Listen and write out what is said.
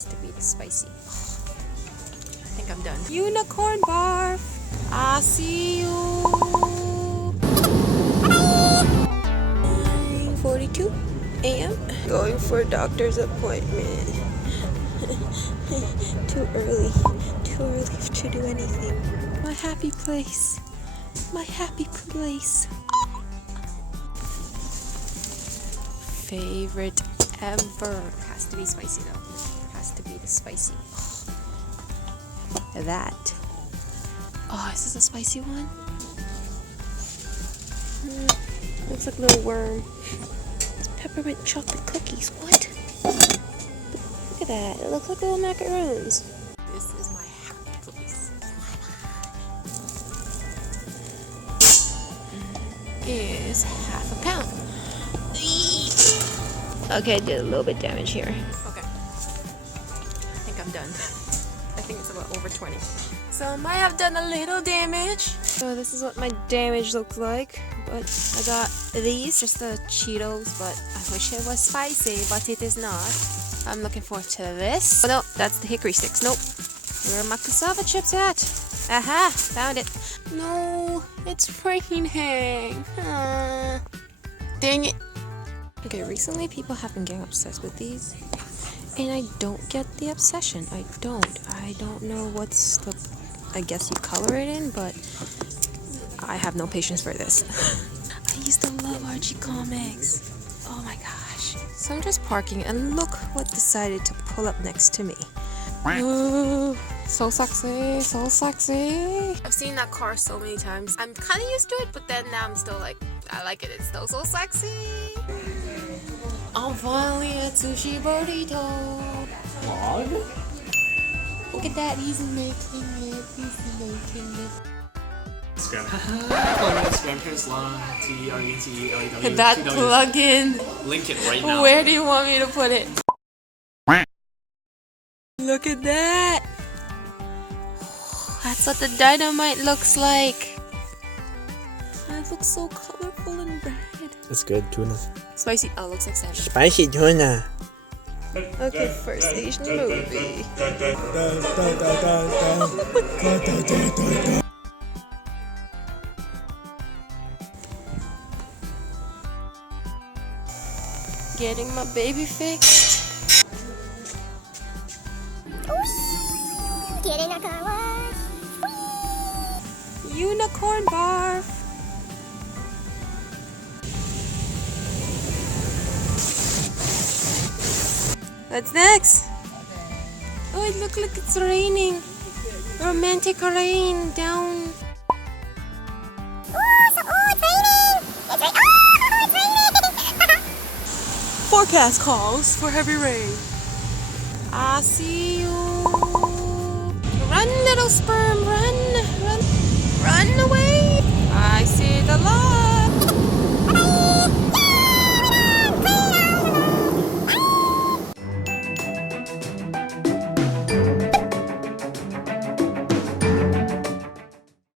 To be spicy. I think I'm done. Unicorn barf. I see you. 9:42 a.m. Going for a doctor's appointment. Too early to do anything. My happy place. My happy place. Favorite ever. Has to be spicy though. Has to be the spicy. That. Oh, is this a spicy one? Looks like a little worm. It's peppermint chocolate cookies. What? Look at that. It looks like little macaroons. This is my happy place. Is half a pound. Okay, I did a little bit damage here. Okay. I think I'm done. I think it's about over 20. So I might have done a little damage. So this is what my damage looks like. But I got these, just the Cheetos, but I wish it was spicy, but it is not. I'm looking forward to this. Oh no, that's the hickory sticks. Nope. Where are my cassava chips at? Aha, found it. No, it's raining. Dang it. Okay, recently people have been getting obsessed with these. And I don't get the obsession. I don't know what's the, I guess you color it in, but I have no patience for this. I used to love Archie comics. Oh my gosh. So I'm just parking and look what decided to pull up next to me. Ooh, so sexy, so sexy. I've seen that car so many times. I'm kind of used to it, but then now I'm still like, I like it. It's still so sexy. I'm finally at Sushi Burrito. Vlog? Look at that, he's making it. Instagram. Instagram, Paris Long, TRETLAW. That plug-in. Link it right now. Where do you want me to put it? Look at that. That's what the dynamite looks like. That looks so colorful and red. That's good, tuna. Spicy. Oh, looks like salmon. Spicy tuna. Okay, first Asian movie. Getting my baby fixed. Get in a car wash. Unicorn barf. What's next? Oh, it looks like it's raining. Romantic rain down. It's raining. It's raining. Forecast calls for heavy rain. I see you. Run, little spur.